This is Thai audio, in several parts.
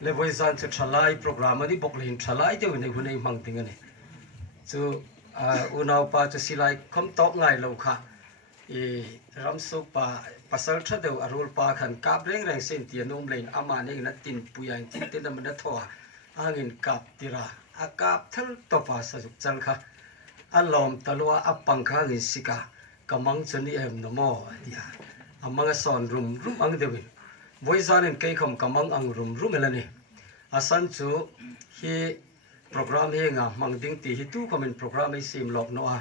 le voisan chu thalai program ani bok lein thalai te ne hunei mang ting ani chu unau pa chu silai khom tok ngai lo kha e ram su pa pasal tha deu arul pa khan kap reng reng sen ti nom lein ama ne na tin puyang tin te na man tho angin kap tira akap thal to pa sa juk chal kha alom talwa apang kha ni sika kamang chani em no mo dia amanga son rum ang dewi voisan en kai khom kamang ang rum elani asan chu hi program he nga mangding ti hi tu comment program ei sim lok no a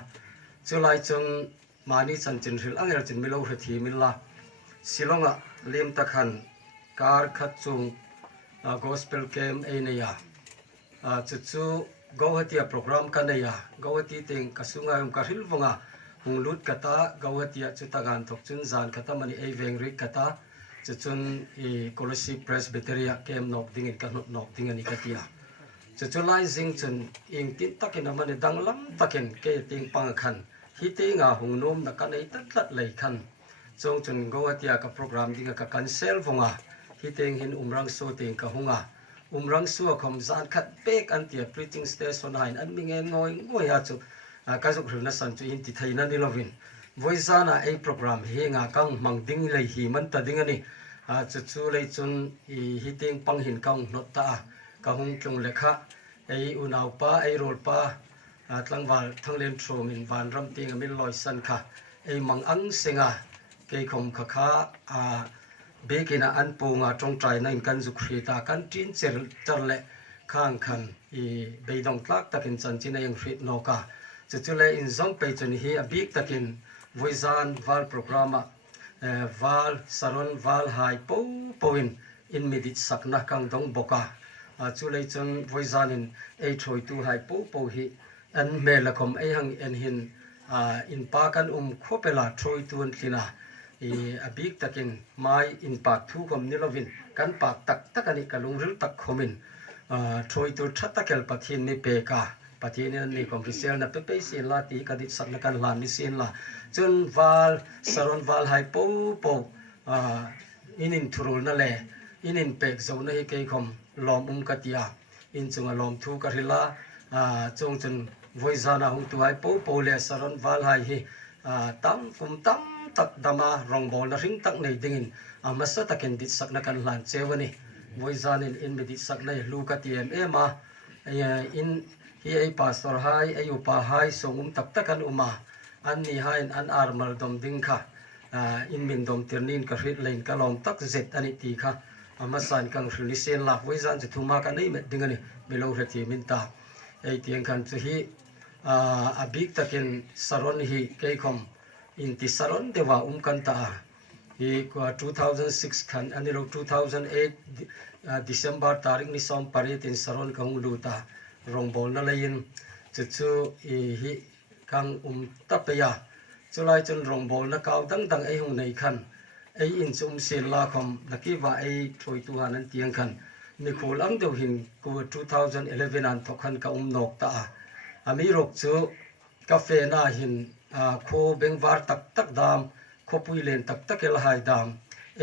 chulai chung mani chan chin ril angel chin milo hre thi min la silonga lem takhan kar khat chung gospel camp ei ne ya chu gawhatia program kanaya gawhati teng kasunga um karil vonga hunglut kata gawhatia chutagan thok chun zan khata mani ei veng ri kata chuchun e Colossi Presbyteria camp nok dingin kanot nok dingani katia chuchulai jing chun ing tin takin amani danglam takin ke ting pang khan hi te nga hungnom na kanai tatlat lei khan chong chun gawhatia ka program dinga ka cancel vonga hi teng hin umrang so teng ka hunga umrang suwa khom zan khat pek an tia preaching station hain an minge ngoi ha chu ka juk runa san chu in ti thaina ni lovin voizana ei program he nga kang mangding lei hi man ta ding ani chu chu lei chun i hiteng pang hin kang not ta ka hung chung lekha ei unau pa ei rol pa tlangwal thanglen thro min van ram ting min loi san kha ei mang ang senga ke khom kha kha bekina an punga trong trai na in kan zu khrita kan tin cher le khang khan i beidong tlak takin chan china yang hrit no ka chuchule in zong pe chun hi a big takin voizan val programa val saron val hai poin in midit sakna kang dong boka chulei chun voizan in ei thoi tu hai po hi an melakom ei hang en hin in pa kan khopela thoi tuan tlina a big takin mai in pak thu kom nilovin kan pak tak ani kalung ril tak khomin thoi tu thattakel pathin ni pe ka pathin ni kompisel na pe sin la ti ka dit sakna kan lan ni sin la chun val saron val hai po inin thurul na le inin pek zo na hi ke khom lom katia in chunga lom thu ka rila chong chun voizana hung tu hai po le saron val hai hi tam tak dama rong bol na ring tak nei dingin amasa takin dit sakna kan lan chewani voizan in me dit sakna lu ka tm ema in hi ai pastor hai ai upa hai songum tak takan uma an ni hai an armal dom ding kha in min dom tirnin ka hrit lein ka lom tak zet ani ti kha amasan kang hri sen la voizan chu thuma ka nei met dingani milo hre min ta ei tiang khan chu hi a big takin saron hi ke khom in ti saron dewa kanta hi ko 2006 khan ani ro 2008 December tarik ni som parit in saron kang luta rongbol na lain chu hi kang tapeya chulai chun rongbol na kaw dang ei hung nei khan ei in chum sel la khom nakiwa ei thoi tu hanan tiang khan ni khol ang deu hin ko 2011 an thokhan ka nok ta ami rok chu cafe na hin kho bengwar tak dam kho pui len tak el hai dam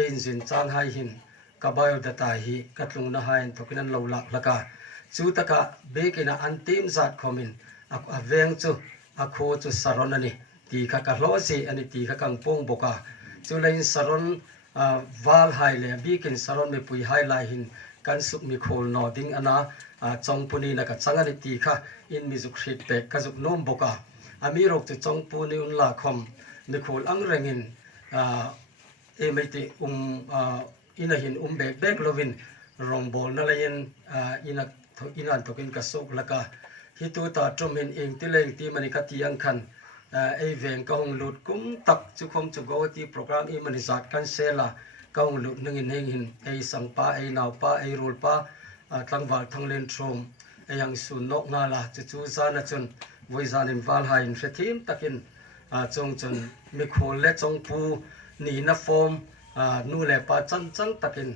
engine chang hai hin ka bio data hi katlung na hain thokinan lo lak laka chu taka bekina antim zat khomin a veng chu a kho chu saron ani ti kha ka hlo si ani ti kha kang pong boka chu lein saron wal hai le bikin saron me pui hai lai hin kan suk mi khol no ding ana chongpuni na ka changani ti kha in mi zu khrit pe ka zuk nom boka ami rok chu chongpuni un la khom mi khol ang rengin emeti ina hin bek lovin rongbol na lain ina tokin ka sok laka hitu ta trum hin eng tileng ti mani ka tiang khan ei veng ka hong lut kum tak chu khom chu go ti program i mani zat kan sela ka hong lut nangin heng hin ei sangpa ei naupa ei rulpa tlangwal thanglen throm ei ang sun nok nga la chu zana chun voizan in wal hain hrethim takin chong chun mi khol le chong pu ni na form nu le pa chan takin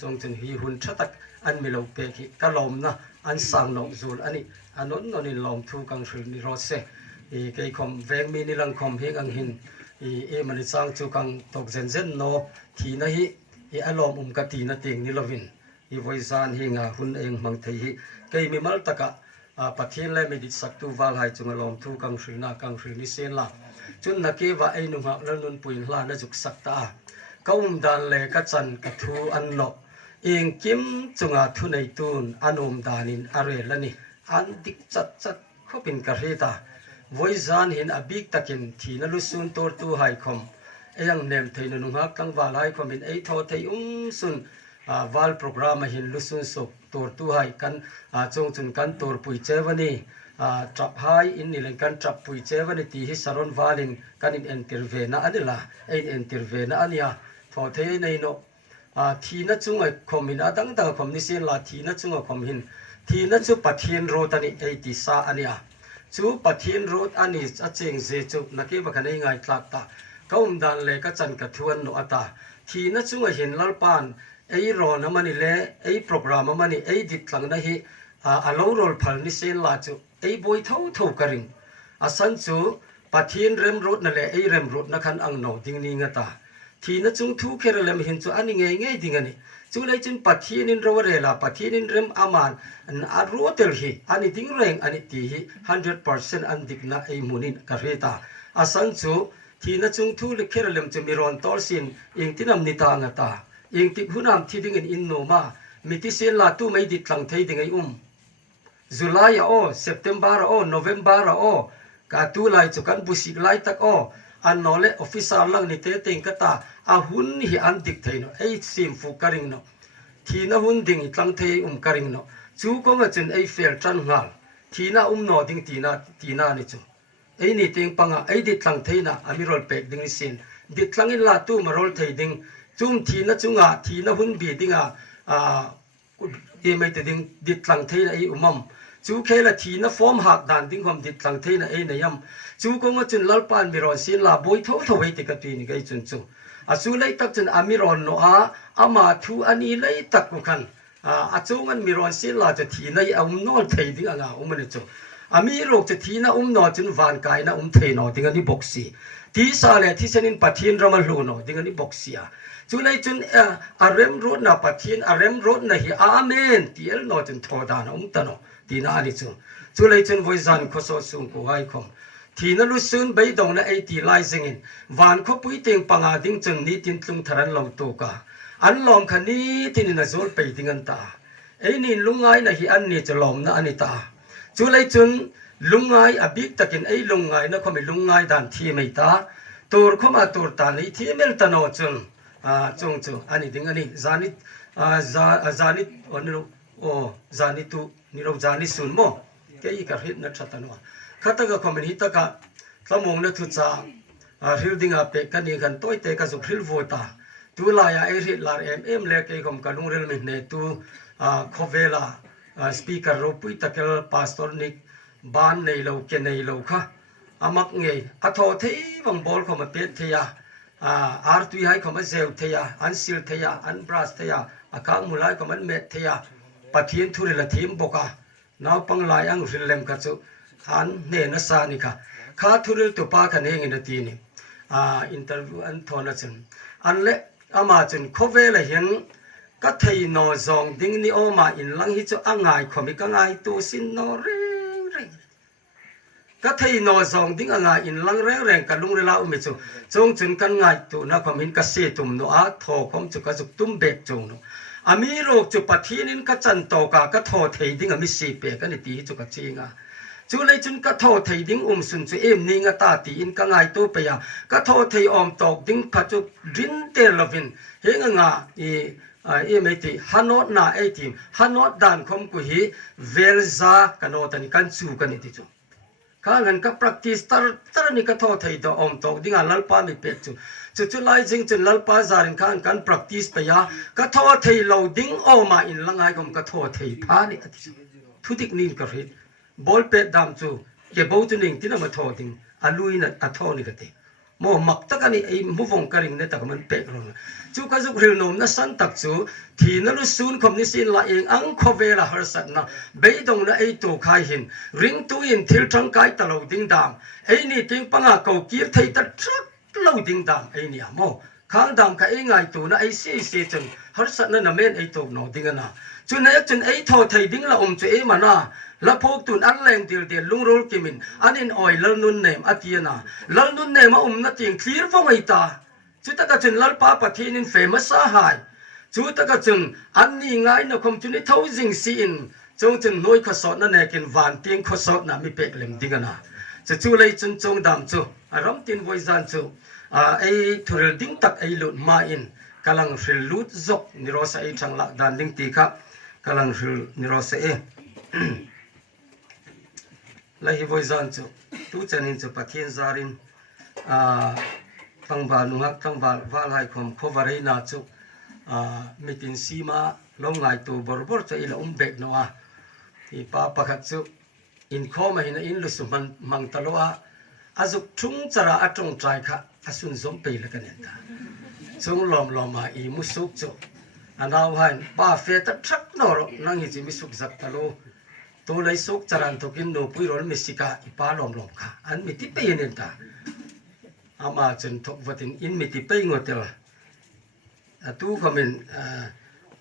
chong chun hi hun thatak an milo pe ki kalom na an sang nok zul ani anon in lom thu kang hril ni ro se ke khom veng mi ni lang khom heng ang hin mani chang chu kang tok zen no thi na hi alom ka ti na ting ni lovin hi voizan hi nga hun eng mang thei hi kei mi mal taka pathian le medit saktu wal hai chunga lom thu kang shrina kang shrini sen la chun na ke wa ei nu nga lalun puin hla na juk sakta kaum dan le ka chan ka thu an no eng kim chunga thu nei tun anom danin are lani an dik chat chat khopin ka reta voizan hin abik takin thina lusun tor tu hai khom eyang nem theina nunga kang wal hai khom in ei tho thei sun wal program hin lusun sok tor tu hai kan chong chun kan tor pui chewani trap hai in ni len kan trap pui chewani ti hi saron walin kan in interve na anila ein interve na ania tho thei nei no thina chunga khomin adang dang khom ni sen la thina chunga khom hin thina chu pathian ro tani ei ti sa ania chu pathian ro ani acheng je chu nake bakhanai ngai tlak ta kaum dan le ka chan ka thuan no ata thina chunga hin lalpan ei ron amani le ei program amani ei ditlang na hi alo rol phal ni sen la chu ei boi tho tho karing asan chu pathian rem rot na le ei rem rot na khan ang no ding ni nga ta thina chung thu kheralem hin chu ani nge nge ding ani chu lai chin pathian in ro re la pathian in rem aman an arotel hi ani ding reng ani ti hi 100% an dikna ei munin ka reta asan chu thina chung thu le kheralem chu miron tol sin ing tinam ni ta nga ta ing ti hunam thi ding in no ma miti sen la tu mai dit tlang thei ding ai July o September o November o ka tu lai chu kan busik lai tak o an nole officer lang ni te teng ka ta a hun hi an dik thei no ei sim fu karing no thina hun ding tlang thei karing no chu ko nga chen ei fair tran ngal thina no ding tina ni chu ei ni teng panga ei dit tlang thei na amirol pek ding sin dit tlang in la tu marol thei ding chung thina chunga thina hun bi dinga e mai te ding dit tlang thei na ei chu khela thina form hak dan ding khom dit tlang thei na ei na yam chu ko nga chun lalpan miron sin la boi tho tho wei te ka ti ni gai chun chu a chu lei tak chun amiron no ama thu ani lei tak ku khan a chungan miron sin la cha thina i nol thei ding anga umani chu ami rok cha thina no chun van kai na thei no ding ani boxi ti sa le thi senin pathin ramal lu no ding ani boxia chu lei chun arem road na pathin arem road na hi amen tiel no chun tho da na ta no tina ani chu lei chun voizan khoso sung ko ai khom thina lu sun bei dong na 80 lai zingin van kho pui teng panga ding chun ni tin tlung tharan lo to ka an lom khani tin na zol pe ding an ta ei nin lungai na hi an ni chalom na ani ta chu lei chun lungai abik takin ei lungai na khomi lungai dan thi mai ta tur khoma tur ta nei thi mel ta no chun chung chu ani ding ani zanit zanit onro o zanitu niro zani sun mo ke I ka hit na thatano khata ga khomen hi taka tlamong na thu cha hilding a pe kan ni kan toy te ka zu hil vota tu la ya e hit lar em le ke khom ka lung rel me ne tu khovela speaker ro pui takel pastor nik ban nei lo ke nei lo kha amak nge atho thei bang bol khom pe theya ar tu hai khom zeu theya an sil theya an bras theya akang mulai khom an met theya pathian thu la thim boka naw pang lai ang rilem ka chu an ne na sa ni kha kha thuril tu pa khan heng in ti ni interview an thona chen an le ama chen khove la hian ka thei no zong ding ni oma in lang hi chu angai khomi ka ngai tu sin no reng reng ka thei no zong ding angai in lang reng reng ka lung rela umi chu chong chun kan ngai tu na khomin ka se tum no a tho khom chu ka juk tum bek chong no ami rok chu pathin in ka chan to ka tho thei ding ami si pe ka ni ti chu ka chinga chu lei chun ka tho thei ding sun chu em ni nga ta ti in ka ngai to pe ya ka tho thei om tok ding pha chu drin te lovin he nga e me ti hanot na e tim hanot dan khom ku hi velza kano tani kan chu ka ni ti chu ka ngan ka practice tar ni ka tho thei to om tok ding a lalpa mi pe chu chu lai jing chun lalpa zarin kan practice pe ya ka tho thei lo ding oma in langai gom ka tho thei pha ni ati thudik nin ka ri bol pe dam chu ke bo tu ning tin ma tho ding alui na atho ni ka te mo mak ta ka ni ei mu vong ka ring ne ta man pe ro chu ka zu ril nom na san tak chu thi na lu sun khom ni sin la eng ang khovela har sat na be dong na ei tu khai hin ring tu in thil thang kai ta lo ding dam ei ni ting panga ko kir thei ta truck lo ding dam ei ni mo ข้างดำกับไอ้ไงตัวนะไอ้ซีจนฮัตสันนั่นน่ะเมนไอ้ตัวหนอดิ้งนะจนไอ้ทอไทยดิ้งละจะไอ้มันนะละพวกตุนอันแรงเดียวลุงโรลกิมินอันนี้ออยลนุนเนมอตีนะลนุนเนมนัดยิงคลีร์ฟงไอตาจุดตะกันจนลป้าปะทีนินเฟมัสหายจุดตะกันจนอันนี้ไงนะคมจุนไอ้เท่าจิงซีนจงจนน้อยข้อสอบนั่นเองวันเตียงข้อสอบน่ะมีเป็กเล่มดิ้งนะจะจู่เลยจงดำจู่อารมณ์ตินไว้จันจู่ไอ้ทุเรศดิ้งตักไอ้หลุดมาอินกำลังฟิลลุดจกนิโรสไอ้ช่างละดันดิ้งตีครับกำลังฟิลนิโรสไอ้และฮิวอยจันจู่ตู้จันนินจู่ปะเทียนจารินทั้งบานุฮักทั้งบาลายคมขวารีนาจู่มิตินซีมาลงไงตัวบริบทจะอิละเบกนัวที่ป้าประคัตจู่อินข้อมาหินอินลุสุมันตลอดอาจุกทุ่งจระอัตรงใจค่ะอาสุนสมปีละกันเองจงลอมมาอีมุสุกจู่อันเอาให้ป้าเฟตทักนอร์นั่งหิจิมิสุกจักตะโลตัวเลยสุกจรันทุกินโนปุยรอนมิสิกาอีป้าลอมค่ะอันมิติเปย์เนี่ยตาอามาจนทุกวันอินมิติเปย์งดเดียวตู้คอมเมน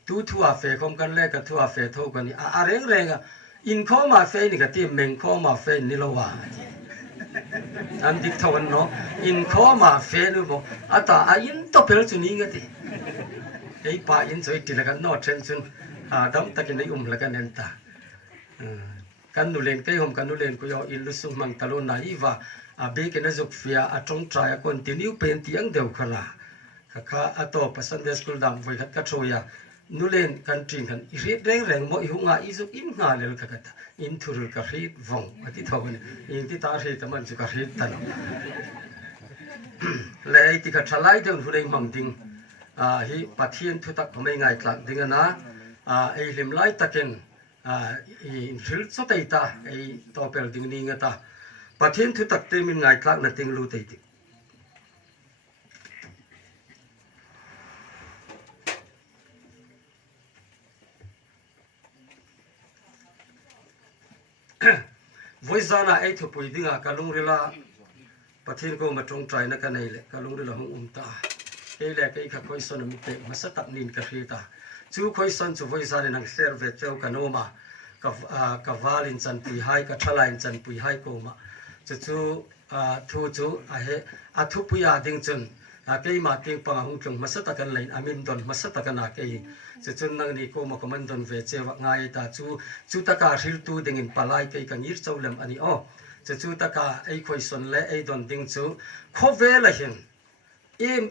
ตู้ทัวเฟคอมกันแรกกับทัวเฟโทกันนี่เร่งอินข้อมาเฟนี่ก็ที่เมงข้อมาเฟนี่ละว่าอันดิทวันเนาะอินข้อมาเฟนี่บอกตาอินตัวเพลจุนี่ไงที่ไอ้ป้าอินสวยที่ละกันนอเทนซุนดำตะกินในละกันเนตากันนูเลนก็ยอมกันนูเลนก็ยออินลุสุมังตะโลนาอีว่าเบกินจุกฟิอาจงใจคอนตินิวเป็นที่ยังเดียวกันละข้าตัวภาษาเดสกุลดำไว้ขัดกระโชยนูเลนกันจริงกันอีเร่งโมอิหุงาอิจุกอินงาเลลกัดอินทุรุกะรีดวงอธิทวันอินที่ตารีตมันจุกะรีดตันและไอ้ที่กัดทลายเดินหุ่นเองมังดิงฮีปะเทียนทุตักไม่ง่ายกลักดิงนะไอ้ลิมไล่ตะเกนฟิลสตัยตาไอ้ตัวเปลดิงนี่งตาปะเทียนทุตักเตมินง่ายกลักนั่นติงรู้ตัยติวิจารณ์ไอ้ทุกปุยดิ้งกะลุงเรล่าปะเทียนก็มาตรงใจนักกันเลยกะลุงเรล่าหงตาไอ้แหละไอ้ข้าคอยสนมิเตมาสตักนินกะรีตาจู่คอยสนจู่วิจารณ์นังเซอร์เวเจ้ากันโอมากับวาลินจันปุยไฮกับทลายจันปุยไฮก็มาจู่ทูจู่ทุกปุยดิ้งจนเกี่ยมาติ้งปังหุ่งจงมาสตักกันเลยอามินดอนมาสตักกันเกี่ยจู่นั่งนี่ก็มาคอมมันดอนเวเจ้าง่ายตาจู่ตะการหิลตูดิ่งปลายเกี่ยกันยืดเจ้าเลมอันนี้อ๋อจู่ตะการไอ้คอยสนเล่ไอ้ดอนดิ่งจู่ขอเวลาเห็น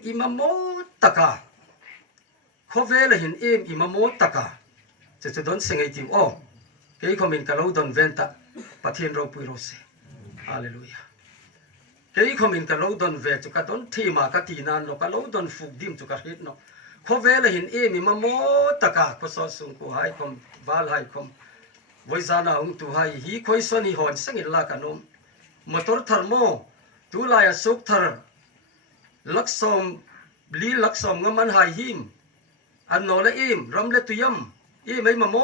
อิมามตะกาขอเวลาเห็นอิมามตะกาจู่ดอนเสงไอ้ที่อ๋อเกี่ยคอมมินกะเราดอนเวนตะปะเทียนเราปุยโรเซฮาเลลูยาเกี่ยคอมมินกะเราดอนเวจู่กะดอนทีมากะตีนานโนกะเราดอนฟุกดิมจู่กะฮิตโนขอเวลาเห็นอิมามตะกาก็สอสุงกูให้คอมวาลให้คอมวิจารณ์องตุให้ฮีคอยสนิหอนเสงอิลลากะนมมอตอร์ทาร์โมตุลายสุกทาร์ลักษมลีลักษมงมันหายหิมอันโนละอิมรำเลตุยมไอ้มาโม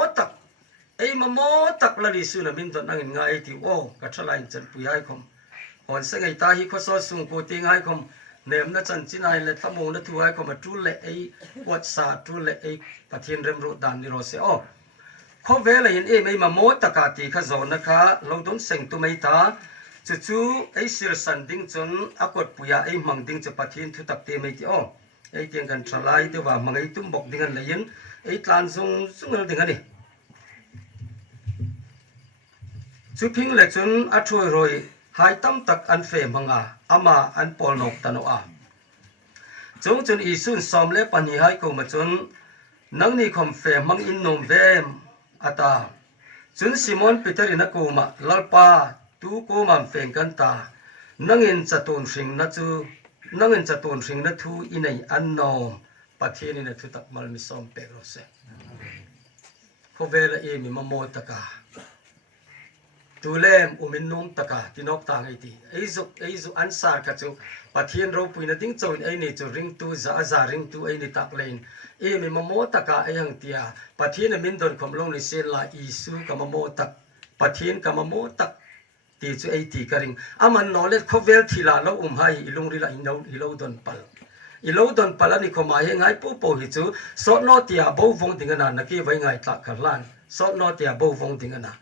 ตักละลิสุนามินตันนั่งง่ายที่โอ้กัจฉลายจันปุยให้คมหอนเสงไอตาฮิข้อสอสุงกูติงให้คมเนมนัจันจินายเลตมงนัทุให้คมมาจุลเลไอวัดสาจุลเลไอปะเทียนเรมรุดานนิโรเซโอข้อเวลาเห็นไอ้มาโมตักาติข้าโจนะคะเราต้องเสงตุไม่ตาจู่ไอ้สิรสันดิ้งจนอากดปุยไอ้มังดิ้งจะปะเทียนทุตักเตไม่ที่อ๋อไอ้เตียงกันทลายเดี๋ยวว่ามังไอ้ตุ้มบอกดิ้งกันเลยยันไอ้ตานซุงเราดิ้งกันดิจู่พิงเล็กจนอัดช่วยรอยหายตั้มตักอันเฟมังอามาอันปอลนกตันอาจงจนอีสุนสอมเล็บปัญหาให้กูมาจนนังนี่คอมเฟมังอินนมเวมอาตาจนซิมอนปีเตอร์นักกูมาลลปาตูกูมันเฟงกันตานังเงินจะตูนสิงนัจูนังเงินจะตูนสิงนัทูอินัยอันนอมปัจเจนินัทุตักมัลมิสอมเปโรเซโคเวลเอมิมาโมตะกาตูเลมอุมินนุมตะกาที่นกต่างไอทีไอซุอันซาร์กัจูปัจเจนเราปุยนัดดิ้งโจนไอนี่จูริงตูซาริงตูไอนี่ตักเลนมิมาโมตะกาไอหังเตียปัจเจนมินดอนคอมลงในเซลลาอีซูกัมโมตักปัจเจนกัมโมตักตีจูไอตีกริงอามันนอเลตขเวลทีลาเราให้ลุงริลาอินเอาฮิโลดอนปัล อีโลดอนปลานิคมาเฮงไงปูปูหิจูสอนอติอาบูฟงติงนานักไว้ไงตักขันลานสอนอติอาบูฟงติงนา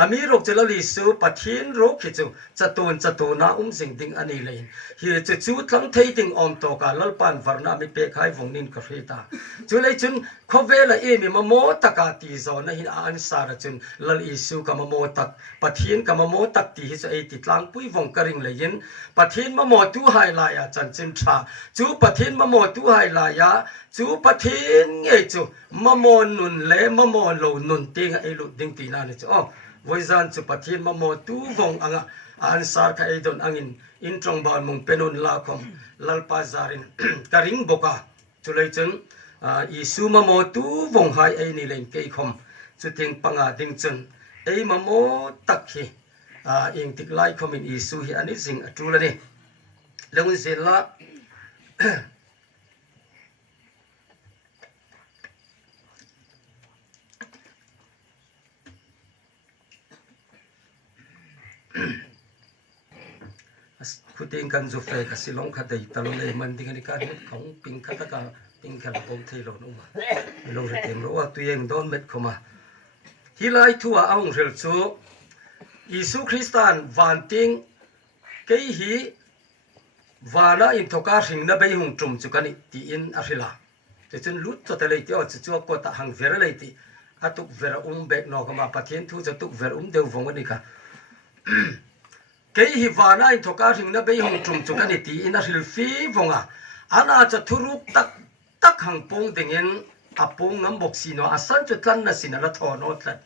อามีรูปเจริญลิสูปัทหินรูปหิจูจัตุนาสิงติงอันนี้เลยฮิจูจูทั้งเทติงอมโตกาลลปันวารณามิเปกให้วงนินกรีตาจูเลยจุนขเวลเอมีมโมตกาตีโซนหินอันสารจุนลลิสูกามโมตักปัทหินกามโมตักตีฮิจูเอติดลังปุยวงกริงเลยยินปัทหินมโมตูไฮลายาจันจินชาจูปัทหินมโมตูไฮลายาจูปัทหินเงจูมโมนุนเลมโมโลนุนติงไอลุดิงตีนานี่จูอ๋อวิจารณ์จุปัทหินมโมตูวงอ่ะอันสารคไอดอนอังอินตรงบานมุงเป็นอุนลาคมลลปาจารินกริงบกาจุเลยจนอิสุมโมตูวงไฮไอนี่เลยเกยคมจุดทิ้งปังอาดิงจนไอมโมตักฮีอิงติกไลคอมินอิสุฮีอันนี้สิ่งจุลนี่เรื่องเสร็จละคุณติงกันจูเฟกัสิลงขัดอีตลอดเลยมันดิ้งนี่การของปิงขัดกับปิงขัดปมเทโลนุ่มไม่ลงเต็มรู้ว่าตัวเองโดนเม็ดเข้ามาที่ไล่ทั่วเอาเรื่องจูยิสุคริสต์วันติงเกยฮีวานาอินทกาสิงนับไปหุ่งจุ่มจุกันตีอินอาริลาแต่จนลุดตัวเลยที่ว่าจู่ๆก็ตาหังเวรเลยที่อาตุกเวรเบกนอกมาปะเทียนทุจะตุกเวรเดียวฟงกันนี่ค่ะเกยฮิวานาอินทกาสิงนับไปหุ่งจุ่มจุกันตีอินอาริลฟีฟงอ่ะอันอาจจะทุรุกตักหังปงดิ่งอินอาปงน้ำบกสีโนอาสันจุดลันน่ะสินะละทอนอดเลย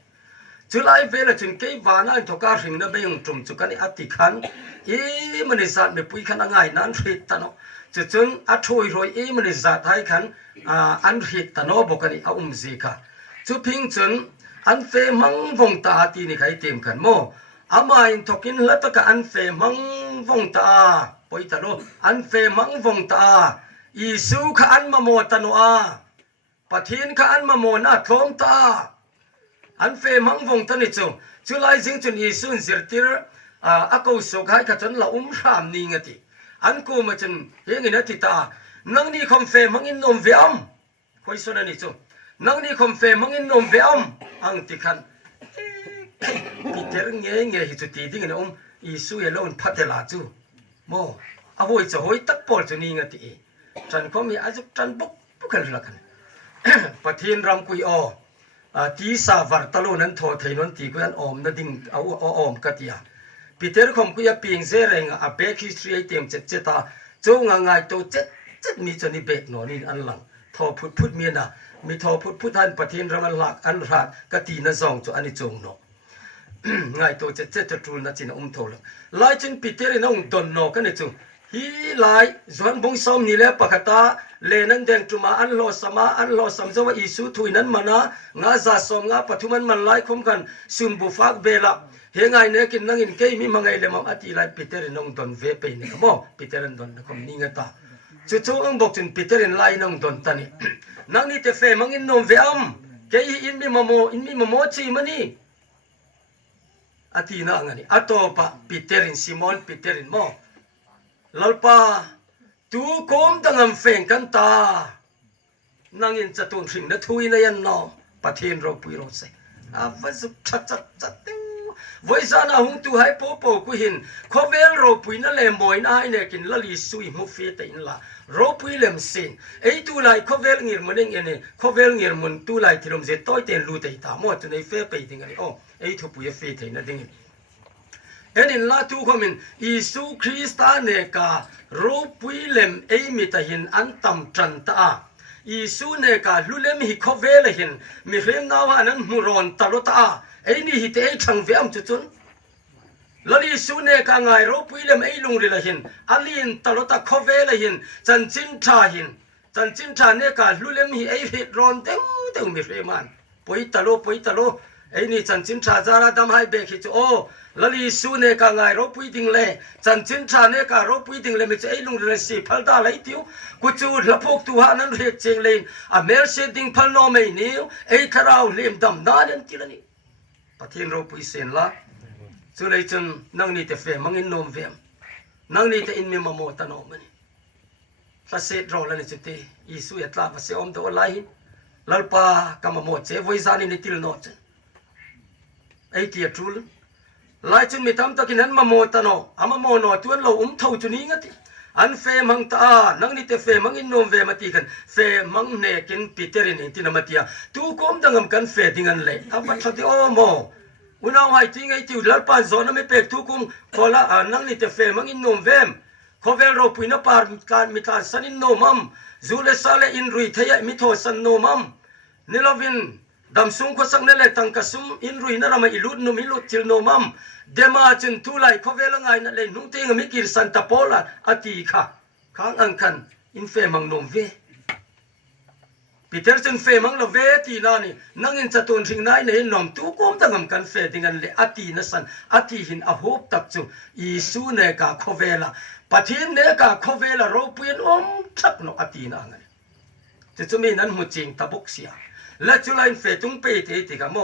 จุลัยเวลาจนเกยวานาอินทกาสิงนับไปหุ่งจุ่มจุกันอติขันมันอิสัตไม่ปุยขันง่ายนั้นริตานอจุดจนอัช่วยรอยมันอิสัตให้ขันอันริตานอบกันเอาซีค่ะจุพิงจนอันเฟมังวงตาตีนี่ใครเต็มกันโมอามาอินทกินละตะกอันเฟมังวงตาปุยตานออันเฟมังวงตาอิสุขอันมาโมตานอปะทินขอันมาโมนาทอมตาอันเฟมังวงตานิจูจุลัยจิงจนอิสุนเสียติร์อากูสุขให้กับจนละรามนี่ไงที่อันกูมาจนเฮงินติตานังนี่คอมเฟมังอินนมเวียมคอยส่วนนี้จูนังนี่คอมเฟมังอินนมเวียมอังติคันปีเตอร์เงี้ยฮิจุตีดิ้งนะอิสุเอลอนพัฒลาจูโมอาวุธจะหอยตักปอลจนี่ไงที่จันเขามีอาจุจันบุกกันละกันปะเทียนรำกุยที่สาวร์ตะลุนั้นโทษไทยนั้นตีกุยันอมนั่นดิ้งเอาอมกัตยาปีเตอร์คมกุยปิงเซเรงอาเบคิสทรีเตมเจ็ดตาโจงง่ายโตเจ็ดมีจนิเบกหนอนี่อันหลังทอพุดเมียนะมีทอพุดท่านปะเทียนรำมันหลักอันรัดกตีน่ะซองโจอันนี้จงเนาะง่ายโตเจ็ดจะจูนน่ะจินโทละไล่จินปีเตอร์น้องดอนเนาะกันนี่จูฮีไล่ส่วนบงซ้อมนี่แหละปะกตาเลนันแดงจุมาอันโลสมาอันโลสัมจะว่าอิสุทุยนั้นมานะงาซาสมงาปฐุมันมันไล่คุ้มกันซุมบุฟักเบละเฮงไงเนี่ยกินนั่งอินเกยมีมังไงเลยมั่งอติไลปีเตอร์น้องดอนเวไปนี่ครับบ่ปีเตอร์ดอนนะครับนี่ไงตาจู่ๆอังบอกจนปีเตอร์ไล่น้องดอนตานี่นั่งนี่เตเฟมังอินนมเวมเกยอินมีมโมชีมันนี่อติน่างันนี่อโตปะปีเตอร์ซิมอนปีเตอร์โมลลปาตูโคมตั้งเฟงกันตานั่งอินจะตุนสิงนะทุยนะยันนอปะเทียนเราปุยเราใส่อาวัสุชัดติวไว้ซานาหงตูให้โปกุหินขอเวลเราปุยนั่นเลยมอยน่าให้เนี่ยกินละลิสุยมุฟีเตอินละเราปุยเล่มสินไอ้ตูไลขอเวลเงียมันเองเนี่ยขอเวลเงียมันตูไลที่เราเจต้อยเต็นรูเตตาหมดจนไอ้เฟไปดิ้งไงโอ้ไอ้ทุปุยเฟเตนะดิ้งเอ็นลาตูคอมินอิสุคริสตาเนการูปุยเล่มไอ้มิตาหินอันตัมจันตาอิสุเนกาลุเลมฮิขอเวลหินมิเรียมนาวานั้นมุรอนตลอดาไอ้นี่ฮิตไอ้ช่างเวียมจุนลลิสุเนกาไงรูปุยเล่มไอ้ลุงเรลหินอัลลินตลอดขอเวลหินจันจินชาหินจันจินชาเนกาลุเลมฮิไอ้ฮิตรอนเต็มมิเรียมันปุยตะโลไอ้นี่จันจินชาจาราดำให้เบกฮิจโอลลิสุเนกาไงรบปุยดิ่งเลยจันจินชาเนการบปุยดิ่งเลยไม่ใช่ไอ้ลุงเรสิพัลดาเลยทิวกูจูดละพกตัวนั้นเรียกเจงเลยอเมริกาดิ่งพัลโนไม่นิวไอ้คาราวเลียมดำนาเนนทีละนี่ปะเทียนรบปุยเซนละสุเลยจนนั่งนี่แต่เฟมังอินนมเวมนั่งนี่แต่อินมีมาโมตานอมันป ละเสดรอแล้วนี่จุดที่อิสุยัตลาภาษาอมตัวไลลัลปากำมะโมเจวิจานินิติลโนจไอ้ที่จูลไล่จนมีทำตะกินนั้นมะโมตโนอามาโมโนตัวเราเท่าจุนี้งั้นที่อันเฟมังตานังนี่เตเฟมังอินโนเวมาตีกันเฟมังเนกินปีเตอร์นี่ที่นมาตียตูคมดังกันเฟดิงันเลยอาบัดสัตย์โอโมอุณเอาให้ทิ้งไอ้ที่ลัลปาโซนไม่เป็ดตูคมพอละนังนี่เตเฟมังอินโนเวมเขาเวลเราปุยนับปาร์การมิตรสันอินโนมัมจูเลสาเลอินรุยเทียมิโทสันโนมัมนิลวินดำซุงก็สังเนเลตังกสุมอินรุยนารามาอิลุดนุมิลุดทิลโนมัมเดมาจนทุไลเขาเวลไงนั่นเลยนุ่งเตียงมิกิรสันตาโปลาอติค่ะข้างอังคันอินเฟมังนมเวปีเตอร์จนเฟมังละเวตีนานี่นั่งอินจะตุนทิ้งนายในนมตู้ก้มตั้งกันเฟดิงันเลยอตินัสันอติหินอโหบตักจูอีสูเนกาเขาเวลาปะทินเนกาเขาเวลาเราเปลี่ยนชักนกอตินาไงจะมีนั้นมุจิงตะบกเสียและจุลัยเฟตุงเปติติกามโม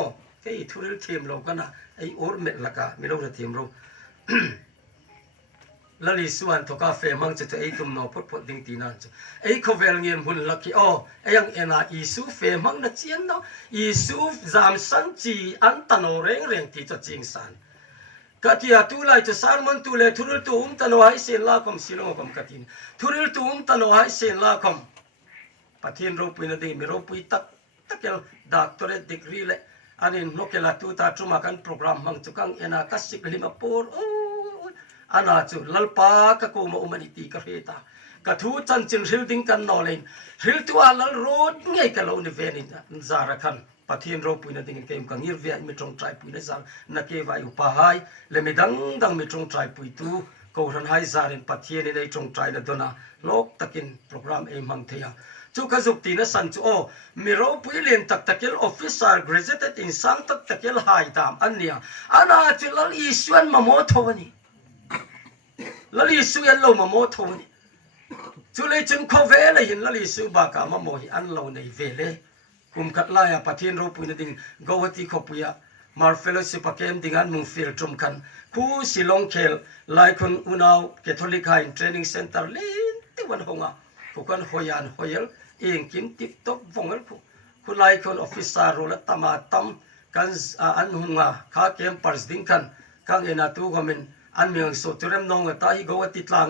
ไอ้ทุเรศทีมเรากันนะไอ้โอร์เมลกาไม่รู้จะทีมเราแล้วลิส่วนทุกกาเฟมังจะไอ้ตุ่มนอพดดิ้งตีนั่นจ้ะไอ้เขาเวลเงียนหุ่นลักกี้อ๋อไอ้ยังเอ็น่ะอีสูเฟมังนัดเชียนเนาะอีสูจามสันจีอันตันโอเร่งที่จะจิงสันกติยาตุไลจะสารมันตุเลทุเรศตุตันโอให้เสียนลาคมสิลงคมกตินทุเรศตุตันโอให้เสียนลาคมปะเทียนรูปุยนั่นเองมีรูปุยตักเกลดักตัวเรดิกรีเลยอันนี้นกเกลตุตาจุมากันโปรแกรมมังจุกังเอ็น่ะกัสซิกลิมาปูร์อันนั้นจุลัลปากะโกมาอุมานิตีกะเรตากะทูจันจินริลดิงกันนอเลนริลตัวลัลโรดไงกะโลนิเวนินซาระคันปะเทียนรูปุยนั่นเองเกมกังยิรเวียมิตรงใจปุยนั่นซานักเกวายุปะไฮเลมิดังมิตรงใจปุยตูโกรันไฮซารินปะเทียนในตรงใจนั่นตัวน่ะโลกตะกินโปรแกรมเอ็มมังเทียจุกจุกตีนัสันจูโอมีรูปุยเลียนตักตะเกลออฟฟิศาร์กรเซตตินสังตักตะเกลไฮตามอันเนี้ยอันนั้นจุลัลอีสวนมาโมทวนี่ลลิสุยันโลมาโมทนี่จุเลยจึงขเวลยินลลิสุบากามาโมหิอันโลในเวเลคุมขัดลายปะเทียนรูปุยนดิ่งกวติขปุยมาร์เฟลสิปะเกมดิ่งอันมุงฟิลจุมกันคู่สิลงเคลลายคนอุณาวแคทอลิกไฮเทรนนิ่งเซ็นเตอร์ลินติวันหงาคู่กันหอยันหอยลเองกินติปตบวงลคู่ลายคนออฟฟิศาร์โรลตมาตัมกันอันหงาข้าเกมปาร์สดิ่งกันกังเอนาตูกมินอันมีอย่างสุดเริ่มน้องตาฮิโกวติดลาง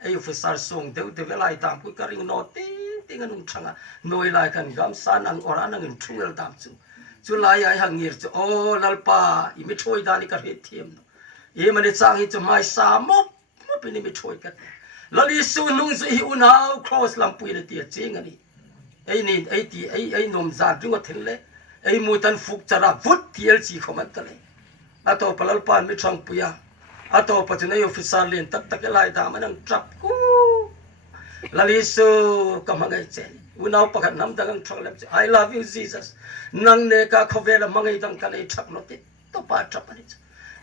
ไอ้ออฟฟิศาร์ส่งเดี๋ยวเวลาตามคุยกันริงโนติงนุ่งช่างโนยลายกันกำสานังอรานังชุ่งเอลตามจุลายไอ้หังเงียร์โอ้ลัลปาอีไม่ช่วยดานิกระเทียเทียมเอ๋มันจะสร้างให้จะไม่สามบเป็นไม่ช่วยกันแล้วลิสูนุ่งสิอุณาวครอสลำปุยเลยเตี้ยจริงอันนี้ไอ้นี่ไอ้ที่ไอ้นมจานถึงว่าถึงเลยไอ้มูตันฟุกจะรับฟุตที่เอลซีเขามันตะเลยแล้วตัวพลัลปานไม่ช่างปุยatau patunay official lin tak lay daman ang trap ko laliso kamangay chen unaw pakat namdagang trollem I love you Jesus nang neka khovela mangay dang kanay trap no tit to pa trap ani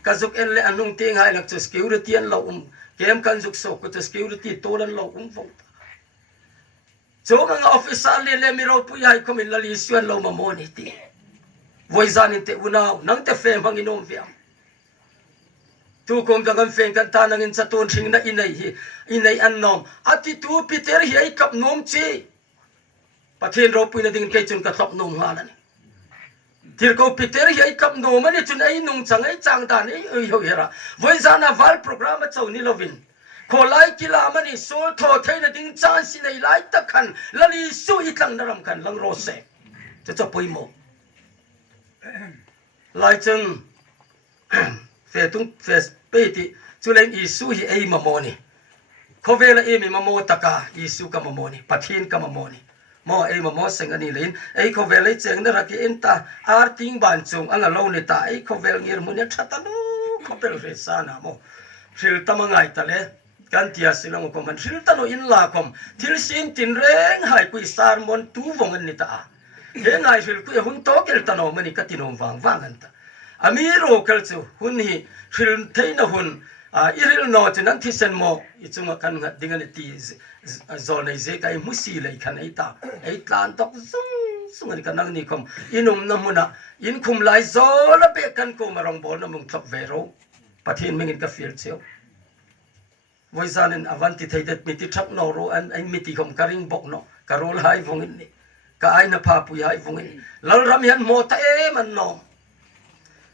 kazuk enle anung ting hai lak security an lo kem kan zuk so ko security tolan lo vong so mga official lin le miro pu yai komin laliso an lo mamoni ti voizan inte unaw nang te fem hanginom viam tu kom jangan feng kan tanangin sa ton sing na inay annom ati tu Peter hi ay kap nom chi pathin ro pui na ding kay chun ka top nom halan tir ko Peter hi ay kap nom ani chun ay nung chang ay chang dan ay ho hera voi zana val program chau ni lovin kolai kila mani sol tho thai na ding chan sin ai lai ta khan lali su itlang naram khan lang ro se cha poi mo lai chunเฟตุงเฟสเปติจุเลนอิสุฮิเอมาโมนีเขาเวลาเอมีมาโมตะกาอิสุกามาโมนีปัทินกามาโมนีโมเอมาโมเซงอันนี้เลยไอเขาเวลาเจงนรักอินตาอาร์ติงบันจงอังกฤษโลนิตาไอเขาเวลเงียมุนีชัตตานุเขาเป็นเรศานะโมสิลตามังไงตะเลกันที่อาศิลงคมันสิลตานุอินลาคมทิลซินตินเร่งให้กุยสารมนตูวงอันนิตาเฮงไงสิลกุยหุ่นโตเกลตานุมันนี่กัตินงวังกันตาอามีโรเกลจูหุ่นฮีฟิลเทนหุ่นอิริลโนจนั้นที่เซนโมอิจุงกันดิ่งอันที่โซนไอเซกไอมุสีเลยขันไอตาไอตานตกซุงอันกันนั่งนี่คมอินุมน้ำมุนะอินคุมไลโซละเบกันกูมารองบอลน้ำมึงทับเวโรปะทินมึงอินกับฟิลเชียว voi zanen avanti theidet miti thak no ro an ai miti khom karing bok no karol hai vongin ni ka ai na pha pu hai vongin lal ram hian mo ta e man no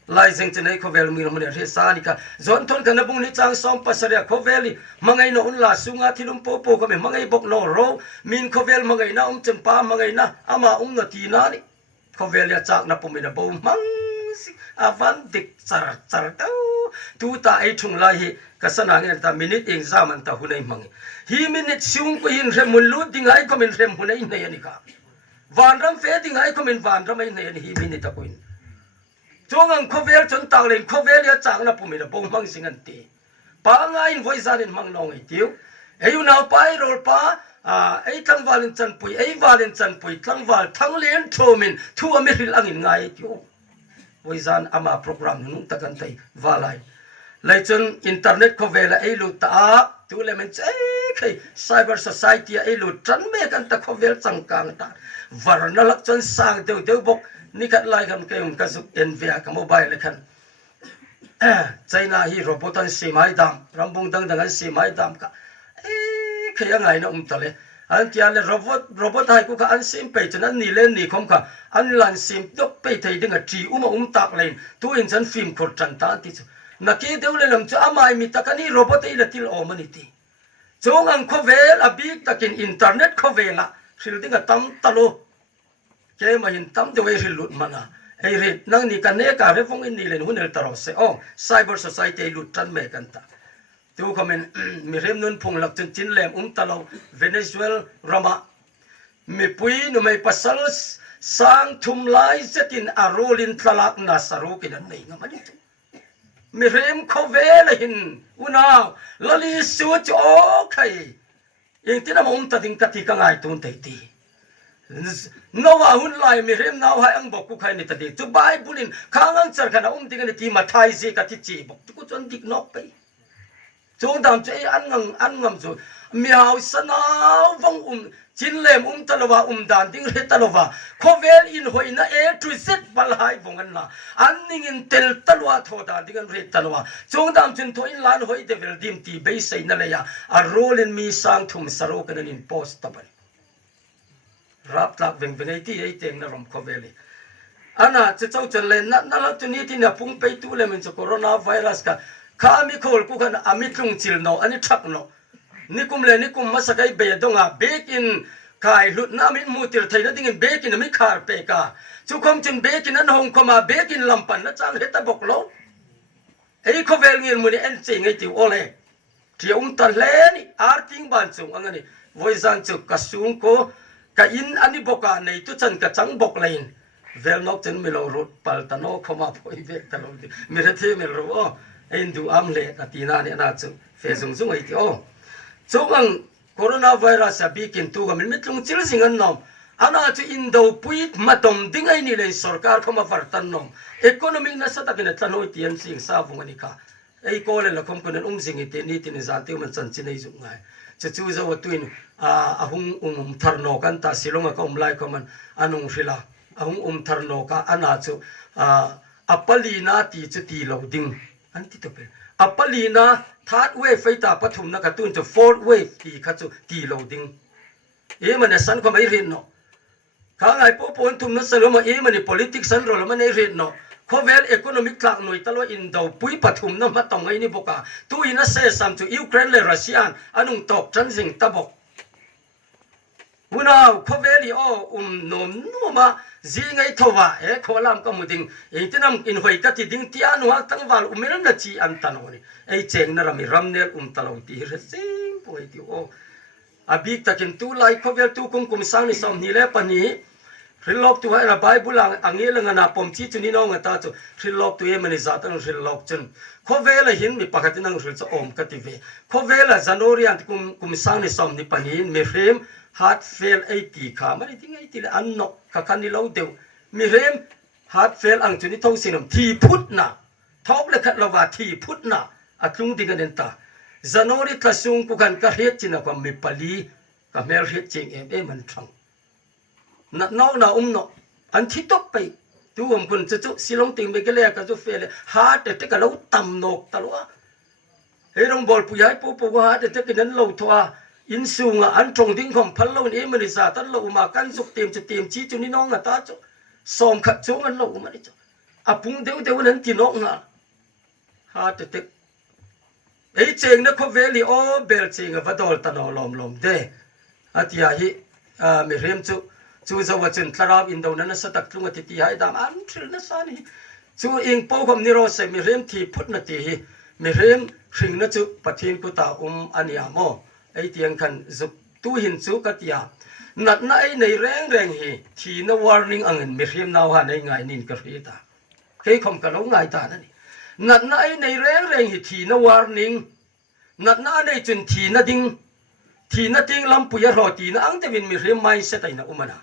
lai jeng chenai khovel mi ram ne re sa ni ka zon thon kan bung ni chang som pasaria khoveli mangai no un la sunga thilum po po ko me mangai bok no ro min khovel mangai na chempa mangai na ama na ti na ni khovel ya chak na pumina bo mang avan dik char char tu ta ai thung lai hi kasana nge ta minute exam an ta hunai mangi hi minute siung ko hin re mun lu ding ai ko min rem hunai nei ani ka van ram fe ding ai ko min van ram ai nei ani hi minute ta kuin chong ang khovel chon tang len khovel ya chang na pumina bo mang singan ti pa nga in voice an in mang nong ai tiu ai u now pai rol pa ai tlang valin chan pui ai valin chan pui tlang val thang len thomin thu ami ril angin ngai tiu voizan ama program nung takan tai valai lai chun internet ko vela ai lu ta tu le men che khai cyber society ai lu tran me kan ta ko vel chang kang ta varna lak chun sang deu deu bok ni kat lai kan ke ka zu envia ka mobile khan china hi robotan simai dam rambung dang dang simai dam ka khaya ngai na tale an tian le robot hai ku ka an sim pe chan an ni len ni khom ka an lan sim dok pe thei ding a tri tak len tu in chan film khor chan ta ti chu na ki deu le lam chu amai mi takani robot ei la til o mani ti chung ang khovel a big takin internet khovela sil ding a tam talo ke ma hin tam de we sil lut mana ei re nang ni kan ne ka re phong in ni len hunel taro se o cyber society lut chan me kan ta tu komen mi rem nun phung lak chen chin lem talo Venezuela rama mi pui nu mai pasal sang thum lai zetin arolin tlalak na saru kin nei ngamani mi rem khovela hin unaw lali su chu khai ing tina mom ta ding kati ka ngai tun te ti nowa hun lai mi rem naw hai ang bok ku khai ni ta di chu bible in khangang char khana ding ni ti ma thai se ka ti chi bok ku chon dik nok pe chúng ta chơi ăn ngầm rồi miao sanao vong chín lem talova đàn tiếng hết talova khovel in hoi na e truset balhai vong an na an ning in tel talwa tho đàn tiếng hết talova chúng ta chun thoi lan hoi de vel dim ti be sei na le ya a roll in mi sang thum saro kan in post taban rap lak veng veng ai ti ai teng na rom khovel ana chau chen le na la tu ni ti na pung pe tu le men corona virus ka kami khol ku kan amitlung chil no ani thak no nikum le nikum masakai be donga back in kai lut na min mutir thaina ding in back in mi khar pe ka chu khom chin back in an hong khoma back in lampan na chang heta bok lo ei khovel ngir muni en che ngai ti ole tiung ta le ni arting ban chung angani voizan chu kasung ko ka in ani boka nei tu chan ka chang bok lain vel nok chen mi lo rut pal ta no khoma phoi ve ta lo mi ra the mi ro endu amle katina ne na chu fe zung zung ai ti o chung coronavirus a bikin tu ga min mitlung chil sing an nom ana chu indo puit matom ding ai ni le sarkar khoma fartan nom economic na sa takin tlanoi tian sing sa vung ani ka ei ko le la khom kun sing ite ni tin za ti man chan chin ai zung ngai chu zo tuin a hung tharno kan ta silonga ka lai ko man anung rila a hung tharno ka ana chu apalina ti chu ti lo ding anti to pe apalina third wave faita pathum na ka tun to fourth wave ti kha chu ti loading e mane san ko mai rin no ka ngai po pon tum na saloma e mane politics san rol mane rin no khovel economic tlak noi talo in do pui pathum na ma tong ai ni boka tu ina se sam to Ukraine le Russia anung tok chan jing tabok Unau khoveli o nom noma zingai thowa e kholam ka muding e tinam in hoi ka ti ding tia nu ha tangwal umel na chi an tanoni e cheng na rami ramnel talo ti re sing poi ti o abik takin tu lai khovel tu kum sang ni som ni le pani rilok tu ha bible angel ngana pom chi chu ni no ngata chu rilok tu e mani zatang rilok chun khovel hin mi pakatinang ril cho om ka ti ve khovel january an kum sang ni som ni pani me rem heart fail 80 kha mari ting 80 le an no kha kan ni lo deu mi rem heart fail ang chuni thong sinam thi phut na thok le khat lawa thi phut na atlung ding an ta january thasung ku kan ka het china ko mi pali ka mel het ching em man thang na no no an thi tok pe tu kun chu silong ting me ke le ka chu fail heart te ka lo tam nok talwa เฮ้ยรงบอลปุยายปูปูว่าเด็กกินนั้นเราทัวอินซูงอันตรงทิ้งของพันเราเนี่ยมันอิสระตั้งเรามากันสุกเตรียมจะเตรียมชี้จุนี่น้องอ่ะตาจุสอมขัดจูงอันเรามันจุอ่ะพุงเดี๋ยวนั้นที่น้องอ่ะฮาเด็กไอ้เจงนะเขาเวลีโอเบลเจงอ่ะวัดดอลตันอลอมเดอาทิตย์ที่มีเรียมจูจะว่าจุนทาราบอินโดนั้นสตักตรงที่ที่ให้ดามอันทริลนะสานี่จูอิงโป้คำนิโรธมีเรียมที่พุทธนาทีมีเรียมชิงนะจูปะทินกุตาอันยามโมไอเตียงคันจุตู้หินจูกัตยานัดน่าไอในแรงฮีที่นวาร์นิ่งอังเงินมีเรียมนาวหาในไงนินกระเรียตาเคยคำกันแล้วไงตานั่นนี่นัดน่าไอในแรงฮีที่นวาร์นิ่งนัดน่าในจุนที่นัดดิ้งที่นัดดิ้งลำปุยรอตีนะอังเตวินมีเรียมไม่เสตัยนะอุมานะ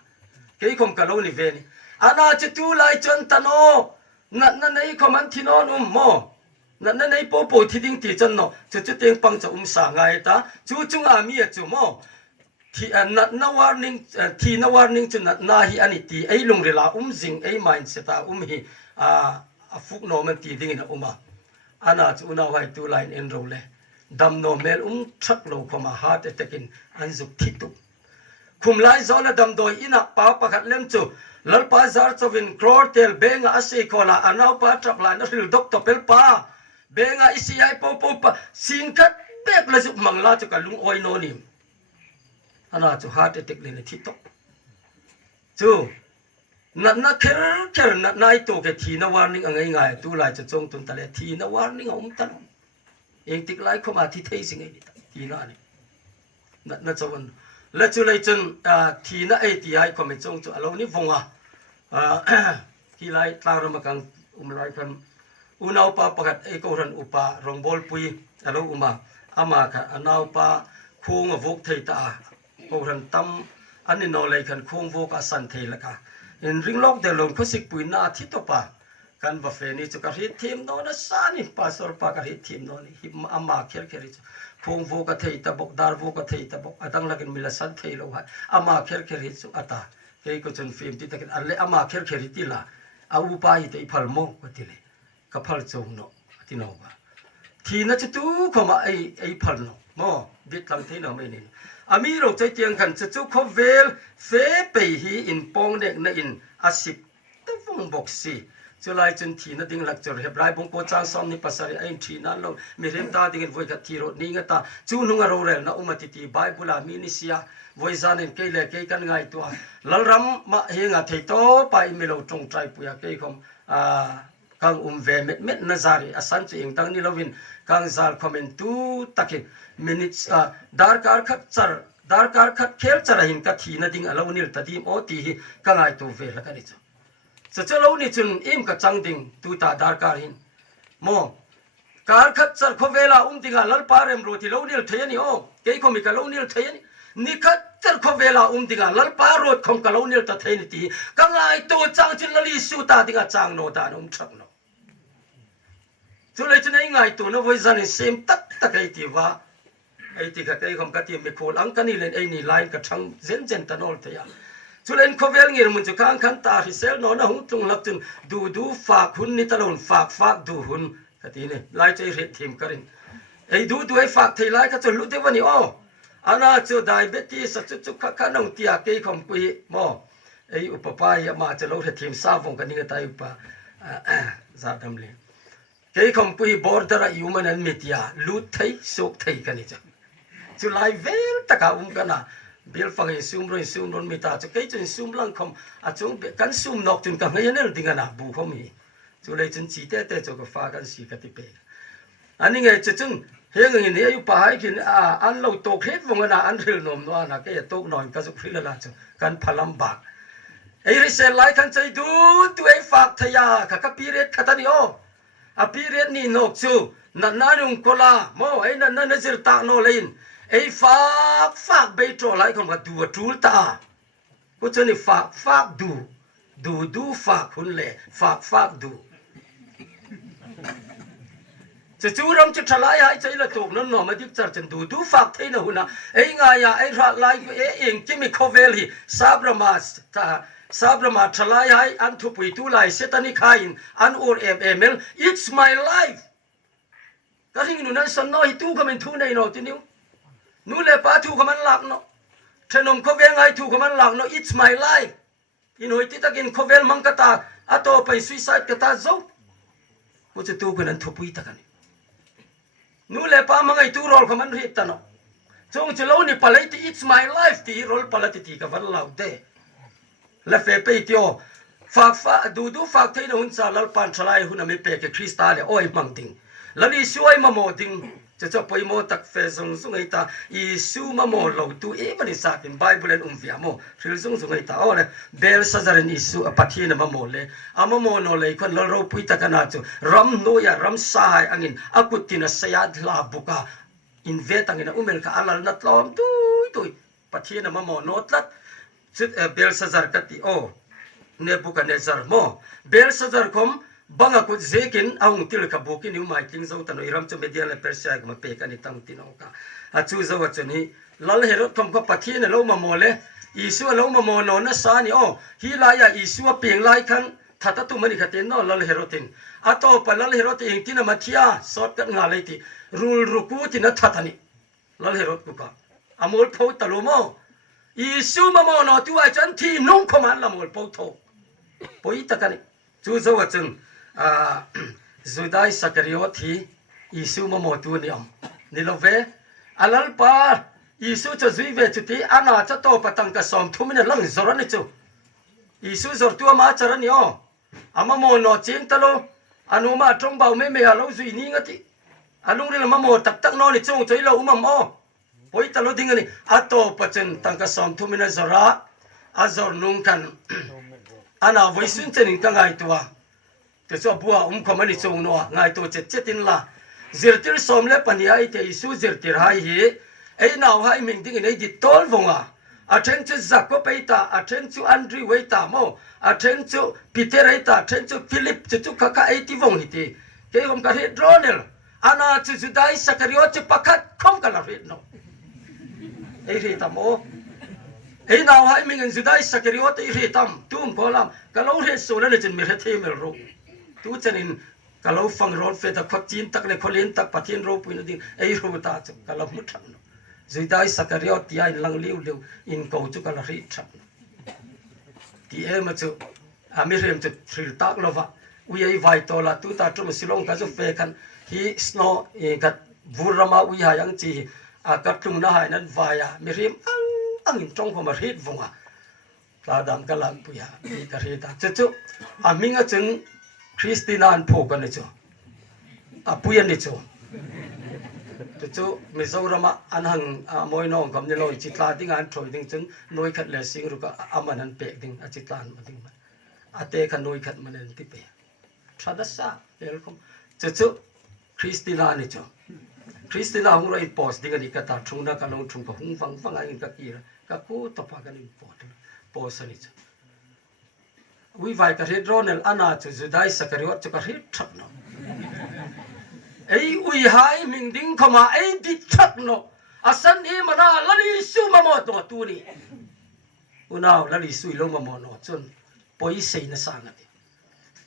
เคยคำกันแล้วนี่เวนี่อาณาจะตู้ไลจนตโนนัดน่าในคำมันที่นอนโมนั่นในปูปูที่ดิ้งที่จันโนจะเตียงปังจะสางไงตาจูจุงอามีจูโมที่นัดนวาร์นิ่งที่นวาร์นิ่งจุนัดนาฮีอันนี้ที่ไอ้ลุงเรลาจิงไอ้มายน์เสตาฮีฟุกโนมันที่ดิ้งนะมาอาณาจูนาไว้ตัวไลน์เอ็นโรเลดำโนเมลชักโลขมาฮาร์ดเตกินอันจุกทิตุคุมไลซอลดำโดยอินักป้าปะขัดเล่มจูลลปาซาร์จวินครอร์เทลเบงอาเซโคลาอันเอาป้าจับลายนักริลด็อกตอเปลป้าเบงอิสิไอปูปูปะสิงคัดเบกละจุมังลาจุกลุงออยโนนิมอันนั้นจุฮาร์ดเทคเลนทิโตจูนัดเคลนัดนายโตเกทีนวาร์นิ่งอะไรง่ายตัวลายจะจงตุนตะเลทีนวาร์นิ่งตันเองติกไลเข้ามาที่เทสิงไงทีนั่นนี่นัดจวนแล้วจุเลยจนทีน่าไอทีไอคอมเมจงจุเรานี่ฟงที่ไลตารมากังไลกันอุณาปาปกัดไอโกรันอุปารองบอลปุยเราอามาค่ะอุณาปาคูงวกเทตาโกรันตั้มอันนี้นอเลยกันคูงวกอสันเทลกะเห็นริงลอกเดลงพสิกปุยนาทิตปากันบัฟเฟนี่จุกรีทีมโนนัสานี่ปาสอร์ปากรีทีมโนนี่หิมอามาเคลิจูคูงวกเทตาบกดาร์วกเทตาบกอดังลักินมิลสันเทโลหะอามาเคลิจูอัตาเฮ้ยก็จนฟิล์มที่ตะกันอันเล่อามาเคลิติละอาอุปายที่พัลโมก็ติเลยกับพัลจงโนที่นอกที่นั่นจะตู้เข้ามาไอพัลโนโมบิดลำที่นอไม่เนี่ยอามีโรคใจเตียงกันจะจู่เขาเวลเฟไปฮีอินปองเด็กนั่นอินอาศิบตั้งฟงบอกสิจุลายจนทีนั่นดิ่งหลักจุดเห็บไรบงโกจางซ้อมนี่ภาษาไอ้ทีนั่นเรามีเรื่องตาดิ่งไว้กับทีรถนี่ก็ตาจู่นุ่งเราเรลนะอุมาติตีไบบุลามินิเซียไว้จานินเกลี่ยเกยกันไงตัวลลรำมาเฮงอ่ะที่โตไปไม่เราจงใจปุยเกยคมกังเวเม็ดนาซารีอาศัยจริงตั้งนี่เราวินกังซาลคอมเมนตูตักินมินิสดาร์การขัดจารดาร์การขัดเคลจาระหินกัทีนั่นดิ่งเรานี่ตัดทีมโอทีกังไงตัวเวลกันนี่จ้ะจะเรานี่จุนอิมกับจังดิ่งตัวตาดาร์การหินโมการขัดจารเขาเวลาดิ่งลลปาเรมโรที่เรานี่เทียนี่โอเกยคอมิกเรานี่เทียนี่นี่ขัดจารเขาเวลาดิ่งลลปาโรดคอมกับเรานี่ตัดเทียนี่ทีกังไงตัวจังจุนลลิสุตาดิ่งจังโนตานชักโนจุเลยจะไหนไงตัวนั้นไว้จะนี่เซมตักไอที่ว่าไอที่กับไอคำกัดที่มีโคลังกันนี่เล่นไอนี่ไลน์กับช่างเจนตันอลเทียจุเลยเขาเวลงี้มันจะข้างขันตาที่เซลนอนหุ่นตรงหลับจนดูฝากหุ่นนี่ตลอดฝากดูหุ่นกัดที่นี่ไลน์จะเรียกทีมกันไอดูไอฝากที่ไลน์ก็จะรู้ได้ว่านี่อ๋ออันนั้นจะไดเบตี้สัจจุข้าน้องที่อาเกยคำคุยมอไออุปปายมาจะรู้ทีมซาฟงกันนี่ก็ตายอุปซาดำเลยเกยคำพูดบอร์ดระยูมันนั้นมิตรยาลุดไทยสุกไทยกันนี่จ้ะจุไลเวลตะกากันนะเบลฟังให้ซูมร้อนมิตาจุเกยจนซูมลังคำอาจงกันซูมนกจนกันให้ยันเรื่องดิ่งกันนะบุคมีจุเลยจนจีเต้จุก็ฟ้ากันสีกันที่เปย์อันนี้ไงจะจนเฮียงอย่างนี้อยู่ป่าให้กินอันเราตกเฮ็ดวงกันนะอันเรื่องนมว่านะเกยตกหน่อยก็สุขฟิลละจุกันพลังบากไอ้ริเซลไลคันใจดูตัวไอ้ฝากทยากับปีเรศขัดนี่โออภิเรศนี่นกจูนั่นนารุงโคลาโมไอ้นั่นนั่นจิรตาโนเลนไอ้ฝากเบโตรไลคำว่าดูจูลตาก็จะนี่ฝากดูฝากคนเล่ฝากดูจะจูรำจะทลายหายใจละถูกนั่นหนอมาดิบจัดจนดูฝากเทนะหุ่นนะไอ้งายไอ้รักไลเอเองที่มีโคเวลีซาบรามาซาบรามาทลายหายอันทุบไปตู้ไลเซตันิคาอินอันโอเอ็มit's my life ก ก็ทิ้งนู่นนั่นสนน้อยตู้ก็มันทูในโนตินิวนู่นเลยป้าทูก็มันหลักเนาะเทนมเขาเวงไงทูก็มันหลักเนาะ it's my life อินหอยที่ตะกินเขาเวลมังกตาอัตโตไป suicide กตาโซ่กูจะตู้ก็นั้นทุบอีตะกันนู่นเลยป้ามังไงตู้รอลก็มันรีบตาเนาะจงจะเล่านี่ปะเลยที่ it's my life ที่รอลปะเลยที่กับวันเราเด้และเฟเปติโอฝากดูฝากที่นู่นซาลปันชลายหุ่นไม่เปกคริสตัลเลยโอ้ยมังดิงแล้วนี่ช่วยมาโมดิงจะไปโมตักเฟซงไงตาอิสุมาโมเราตัวมันนี่สักเป็นไบเบิลวิอาโมฟิลซงไงตาโอ้เลยเบลซาจารินอิสุอปัทยนมาโมเลยมาโมโนเลยคนเราปุยตะกันอาจูรัมโนยารัมสายอังินอากุตินัสยาดลาบุกาอินเวตังินอุเมลกาอัลลนัตลอมตุยปัทยนมาโมโนตัดจุดเบลซาจาร์กัติโอเนบุกาเนซาร์โมเบลซาจาร์คอมบางกุศลกินเอาหุ่นที่เราขับบุกินอยู่มาทิ้งเจ้าตันอิรามจะไม่ดีอะไรเปอร์เซียกมาเปกันนี่ตั้งที่น้องกาจูเจ้าว่าจะนี่ลัลเฮรตคำก็ปัทยนเรามาโมเลอิสุเรามาโมโนนัสานี่โอฮิลายาอิสุเปียงไลคันถ้าตัดตัวมันอีกทีนอลัลเฮรตินอัตโตปลัลเฮรติงที่นั่นมาเทียสอดกันงาเลยที่รูลรุกูที่นั่นทัดนี่ลัลเฮรตกุกาอามอลพูดตลุโมอิสุมาโมโนตัวจันที่นุ่งขมันละโมลพูดโตพูดตะกันนี่จูเจ้าว่าจังจุดายสักริโอที่ยิสุมาโมตุนิยมนี่เราเวอลัลปายิสุจะจุยเวจุดที่อาณาจะโตปตังกสอมทุ่มนี่ลังจอรันนี่จูยิสุจอตัวมาจารันนี่อ๋ออามาโมโนจินตโลอนุมาตรงเบาไม่เอาเราจุยนี่งติอาลุงนี่ละมาโมตักนอนนี่จงใจเราอุมาโมพอยตโลดิ้งนี่อัตโตปจันตังกสอมทุ่มนี่จอระอาจอรนุ่งกันอาณาวิสุนเจนิงกังไงตัวแต่ส่วนบัวคอมันนี่จงนัวง่ายตัวเจ็ดตินละเจริญสมเล็บปัญญาไอเตอิสุเจริญหายฮีไอ้นาวให้มิงดิ้งในดิตอลวงอ่ะอาเทนจูซักก็ไปตาอาเทนจูอันดรีไว้ตาโมอาเทนจูปีเตอร์ไอตาอาเทนจูฟิลิปจูข้าไอที่วงฮิตีเกี่ยมกับเฮดรอเนลอาณาจูจุดายสักริโอจูปักขัดคอมกันละเรดโนไอเรตามโมไอ้นาวให้มิงจุดายสักริโอตีเรตัมตุ้มโคลามก็เราเรสูแล้วเนี่ยจะมีเรทีเมลรูตู้เจนินก็เราฟังร้อนเฟตขัดจีนตักเลยคนเลี้ยงตักปัทยนรูปุยนั่นดิไอ้รูตาจุก็เรามุดทันจุดได้สักเรียวที่ไอ้ลังเลี้ยวอินกูจุก็เรารีทันที่เอ็มจุอเมริกาจุทริลตักเราว่าวิไอไวโตละตู้ตาจุมสิลงก็จะเฟกันฮีสโนกัดบูรามาวิหายังจีกัดตุงน่าให้นั้นวายเมริมอังอินตรงของมารีดวงอ่ะลาดามกลังปุยามีกระเรียตจุอามิงจึงคริสตินานพูกันนี่จ้ะปุยันนี่จ้ะจู่มิโซรามาอันหังมวยน้องกับนี่ลอยจิตลาดิ้งอันทรอยดิ้งจนน้อยขัดเลสิงรุกอามันนันเปกดิ้งจิตลานมาดิ้งมันเตะขันน้อยขัดมันนันติเปทรัดสะเดี๋ยวผมจู่คริสตินานี่จ้ะคริสตินาของเราอีพอสดิ้งอันนี้ก็ตัดทุ่งนักการลงทุ่งก็หุ่งฟังอะไรกันกี่ละก็กูตบปากกันอีพอสนี่จ้ะวิวัยกระเฮ็ดร้อนอาณาจะจุดได้สักเรียกจะกระเฮ็ดชักเนาะไอ้วิหายมิงดิ้งเข้ามาไอ้ดิชักเนาะอาศัยมันน่ะลัลิสุมาหมดตัวนี้อุณาวลัลิสุลงมาหมดเนาะจนปอยเสียนสังกัน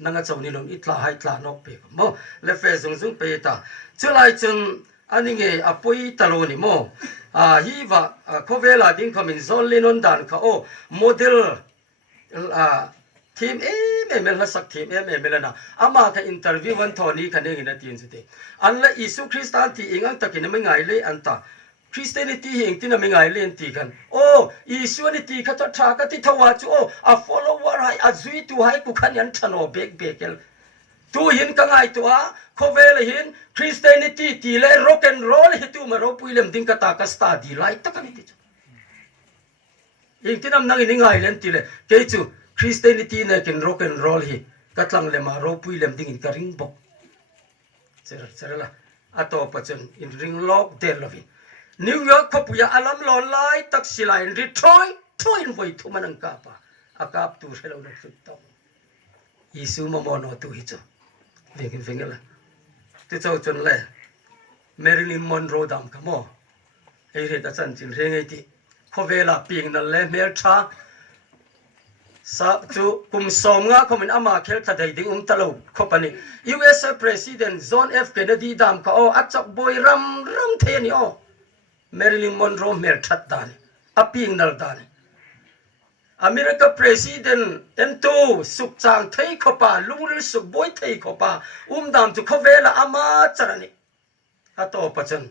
นั่งกับเจ้านี่ลงอิตลาให้ตลานอกเปกโมเลฟเฟซงเปตาจะไล่จนอันนี้ไงปอยตลอนี่โมฮีว่าเขาเวลาดิ้งเขามินโซลินนดันเขาโอโมเดลทีมเมลสักทีมเมลนะอามาถ้าอินเตอร์วิววันทอนี้คะแนนนะทีนสุดที่อันละอิสุคริสต์อันที่เองอันตะกินไม่ง่ายเลยอันตาคริสเตียนิตี้เองที่นั่นไม่ง่ายเลยอันที่กันโอ้อิสุนี่ที่เขาจะทากที่ทว่าจูโอ้a follower ให้จุยตัวให้กูขันยันชนอเบกเกลตัวหินกังไงตัวเขาเวลหินคริสเตียนิตี้ที่เลยร็อกแอนด์โรลให้ตัวมาโรปุยเลมดิ้งกตากสตาดีไลท์ตะกันนี่จูเองที่นั่นนั่งง่ายเลยอันที่เลยเกจูคริสเตียนิตี้เนี่ยกินร็อกแอนด์โรลฮีกัตลังเลมาโรปุยเลมดิ้งอินการิงบกเสร็จละอัตโตปัจจุบันอินริงล็อกเดลวินิวยอร์กพบยาอัลลัมลอนไลตักซิไลน์รีทรอยน์ไว้ทุมันอังกาปะอากาบตูเชลล์นักสุดต้องยิสุมาโมโนตูฮิจ้ะเวงละที่เจ้าจนเลยเมริลินมอนโรดามขโมไอเรื่องตัดสินเรื่องไอ้ที่เขาเวลาปีงนั่นเลยเมลชา sa chu kum som nga khomin ama khel thadai ding talo khopani US President John F Kennedy dam ka o achak boy ram the ni o Marilyn Monroe mer that dan aping nal dan America President ento suk chang thei khopa lungril suk boy thei khopa dam chu khovela ama charani ato pachan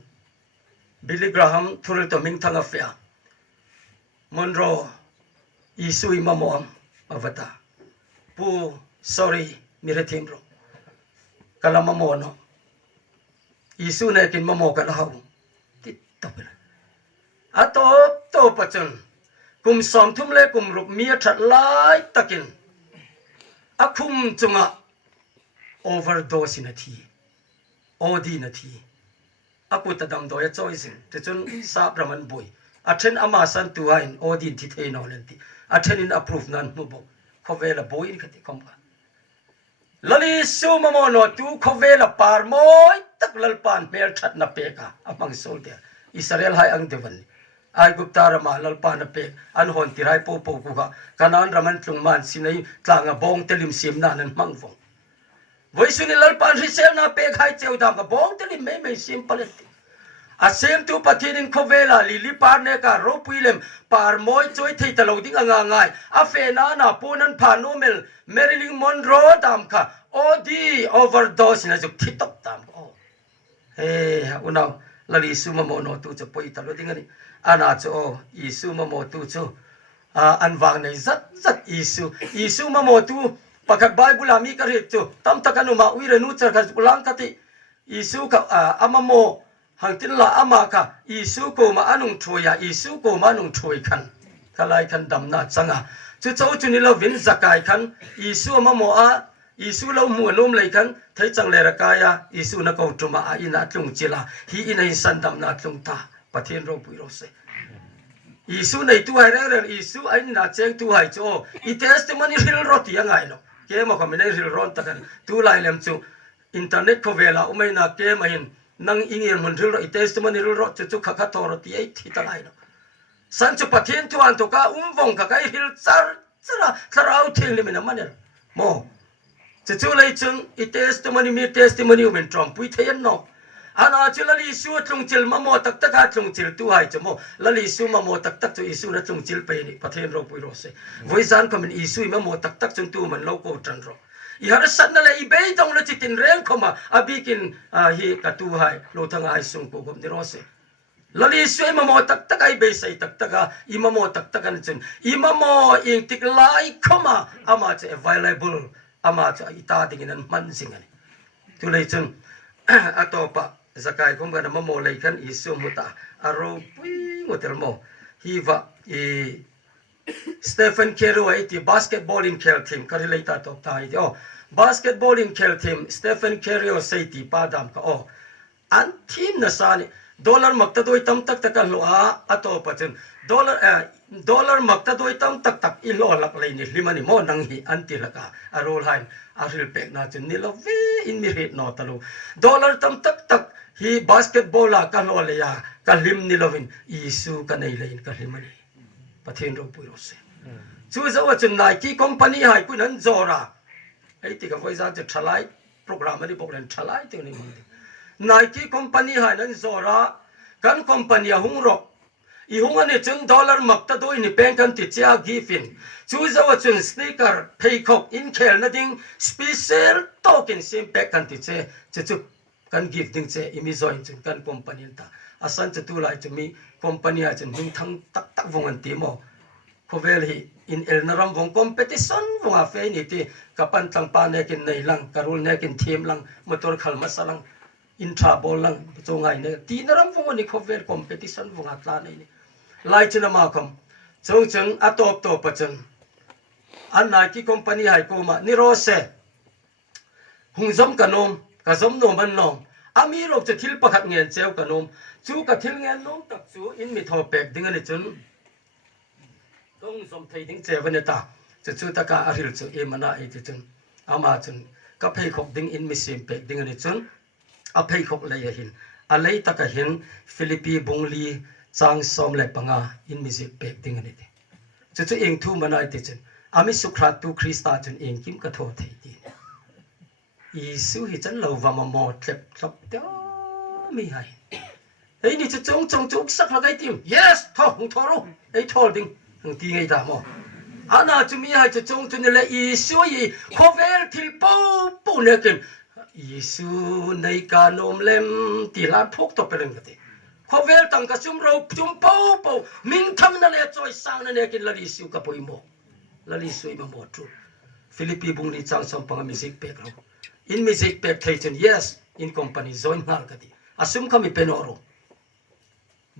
Billy Graham thuril to ming thanga fia Monroe isui mamoam avata pu sorry mire timro kala mamono isu ne kin mamo kala hau ti topela ato to pachan kum som thum le kum rup mia that lai takin akhum chunga overdose na thi odi na thi akuta dam do ya choice te chun sa brahman boy athen ama san tu hain odi thi the no len ti athen in approve nan mu bo khovela boy khati komba lali su mamo no tu khovela par moi tak lalpan mel that na pe ka amang soldier Israel hai ang devan ai gupta rama lalpan na pe an hon tirai po po ku ka kanan raman tlung man sinai tlanga bong telim sim na nan mangvong voisuni lalpan risel na pe khai cheu dam ka bong telim me simple asem tu patinin khovela lili par ne ka ropuilem par moi choi thei talo ding anga ngai a fe na na punan phanomel Marilyn Monroe dam kha odi overdose na juk thitok dam o he unau lali sumamo no tu cho poi talo ding ani ana cho isu mamo tu cho anwang nei zat isu mamo tu pakak bible ami ka ri chu tam takanu ma uire nu char ka ulang kati isu ka amamo hangtin la ama ka isu ko ma anung thoya isu ko ma anung thoi khan kalai khan damna changa chu chau chu ni lo vin zakai khan isu mamo a isu lo mu nom lei khan thai chang le ra kaya isu na ko tuma a ina tlung chila hi ina san damna tlung ta pathian ro pui ro se isu nei tu hai re isu ai na cheng tu hai cho I testimony ril ro ti angai lo ke mo khamine ril ron ta kan tu lai lem chu internet ko vela umai na ke mahin nang ingel mun ril ro I testimony ril ro chu chu kha kha thor ti ai thi ta lai lo san chu pathian tu an to ka vong ka kai ril char chara tharau thil ni mena manel mo chu lai chung I testimony mi testimony umen trom pui theyan no ana chulali su tlung chil mamo tak tak ha tlung chil tu hai chmo lali su mamo tak tak chu isu na tlung chil pe ni pathen ro pui ro se voizan komin isu mamo tak tak chung tu man lo ko tran ro I har san na le I be dong na chitin reng khoma abikin hi ka tu hai lo thang ai sung ko gom ni ro se lali su mamo tak tak ai be sai tak tak ha I mamo tak tak an chen I mamo ing tik lai khoma ama che available ama cha ita dingin an man sing ani tu le chen atopa zakai kum gana mamo leikan isu muta aro pui ngotelmo hiva Stephen Curry ti basketball in kel team karilata top tai o basketball in kel team Stephen Curry o sei ti padam ka o an team na sani dollar makta doi tam tak tak lo a atopa chen dollar makta doi tam tak tak I lo lak lai ni limani mo nang hi anti laka arol hain aril pek na chen ni lo ve in mi ret no talo dollar tam tak tak hi basketball la ka lo le ya ka lim ni lovin isu ka nei lein ka limani pathen ro pui ro se chu zo wa chen Nike company hai ku nan zora ai ti ka voi za che thalai program ani boklen thalai te ni mon Nike company hai nan zora kan company hung ro I hung ani chun dollar makta doi ni pen kan ti cha gifin chu zo wa chun sneaker peacock in khel na ding special token sim pack kan ti che chu kan gift ding che imi join chun kan company ta asan che tu lai chu mi company a chen hing thang tak tak vong an ti mo khovel hi in el naram vong competition vong a fe ni ti kapan tang pa ne kin nei lang karul ne kin thim lang motor khal masalang intra bol lang chongai ne ti naram vong ni khovel competition vong a tla nei ni lai chuna ma khom chong chang atop to pachan an Nike company hai ko ma ni ro se hungzom kanom ka zom no man nom ami rok che thil pakhat ngen cheu kanom chu ka thil ngen nom tak chu in mi tho pek ding ani chun dong zom thei ding che van ta chu ta ka aril chu e mana e ti chun ama chun ka phei khok ding in mi sim pek ding ani chun a phei khok le ya hin a lei ta ka hin Philippi bungli chang som le panga in mi zik pek ding ani te chu eng thu mana ti chun อามิสุขราตูคริสตาจนเองกิมกระโทษไทยดีอีสู้หิจันเราว่ามาหมดเจ็บสับเดียวไม่ให้ไอ้นี่จะจงจุกสักละไก่ติม yes ท้องทอรุไอ้ทอดิ้งตีไงตามอ่ะน่าจะมีให้จะจงจนเลยอีสู้อีขอเวลที่ปูเนี่ยกินอีสู้ในการนมเล่มตีลาพกตัวเป็นกันทีขอเวลตั้งกระชุมเราจุ่มปูมิงทำนั่นเลยจอยสาวนั่นเลยกินละลิสู้กับปุยโมละลิสู้มาหมดทุฟิลิปปีบุงนี่จังสัมพังมิสิกเปกเราอินมิสิกเปกไทยจน yes in company join หากันทีอาสุมคำมีเป็นอรุ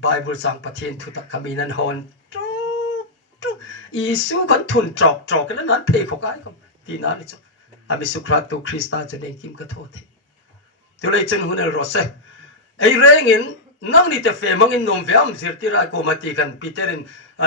Bible สั่งประเทศทุตักขมินันฮอนอีสู้กันทุนจอกกันนั้นเพลขกายก็ที่นั่นนี่จ้ะอามิสุขราตูคริสตาจะเองกิมกระโทษทีที่เลยจนหุ่นรสไอเร่งินนั่งนี่แต่เฟมังอินนมเฟมสิร์ติราโกมาตีกันปีเตอร์อิน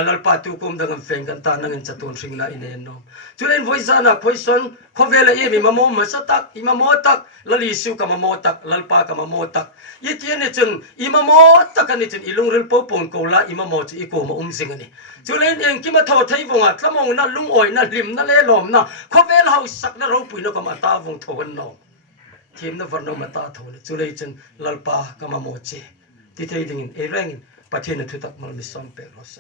ลลปาตูกุมดังเฟงกันตานั่งอินจัตุนสิงนาอินเอ็นนมจุเลนvoice ana poison เขาเวลาเอมีมาโมมาสตักอิมาโมตักลลิสุกับมาโมตักลลปากับมาโมตักยี่ที่นี่จนอิมาโมตักกันนี่จนอิลุงริลโปปนโกลาอิมาโมจะอีโกมาสิงนี่จุเลนเองกิมาทอไทยวงอ่ะถ้ามองนั่นลุงอ้อยนั่นลิมนั่นเล่หลอมน่ะเขาเวลาเขาสักนั่นเราปุยนกมาตาวงทวนนมทีมนั่นวันนมาตาทวนจุเลนจนลลปากับมาโมเจที่ไทยดิ่งเอเร่งประเทศนั้นทุกตักมันมีซ้อมเปรส